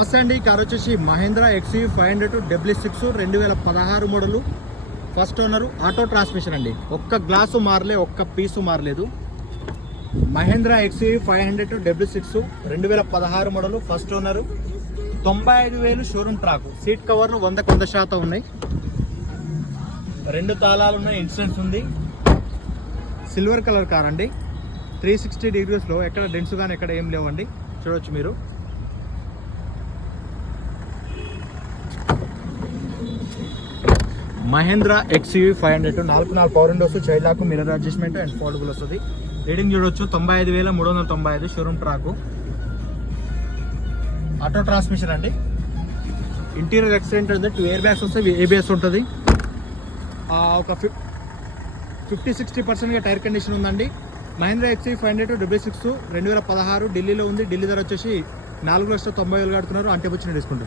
నమస్తే అండి. ఈ కార్ వచ్చేసి Mahindra XUV 500 W6 2016 model, first owner, auto transmission అండి. ఒక్క గ్లాసు మారలే, ఒక్క పీసు మారలేదు. Mahindra XUV 500 W6 2016 model, first owner, 95,000 showroom track. Seat కవర్లు 100% ఉన్నాయి. 2 తాళాలు ఉన్నాయి. ఇన్సూరెన్స్ ఉంది. సిల్వర్ కలర్ కార్ అండి. 360 డిగ్రీస్లో ఎక్కడ డెన్స్ కానీ ఎక్కడ ఏం లేవండి. చూడవచ్చు మీరు. Mahindra XUV 500 4 power windows, child lock, mirror adjustment and foldable వస్తుంది. రీడింగ్ చూడవచ్చు 95,395 షోరూమ్ ట్రాక్. ఆటో ట్రాన్స్మిషన్ అండి. ఇంటీరియర్ ఎక్సలెంట్ ఉంది. 2 ఎయిర్ బ్యాగ్స్ వస్తాయి, ABS ఉంటుంది. ఒక 50-60% టైర్ కండిషన్ ఉందండి. మహేంద్ర XUV 500 W6 2016 ఢిల్లీలో ఉంది. ఢిల్లీ ధర వచ్చేసి 4,90,000 కడుతున్నారు. అంటే వచ్చిన డిస్కౌంట్.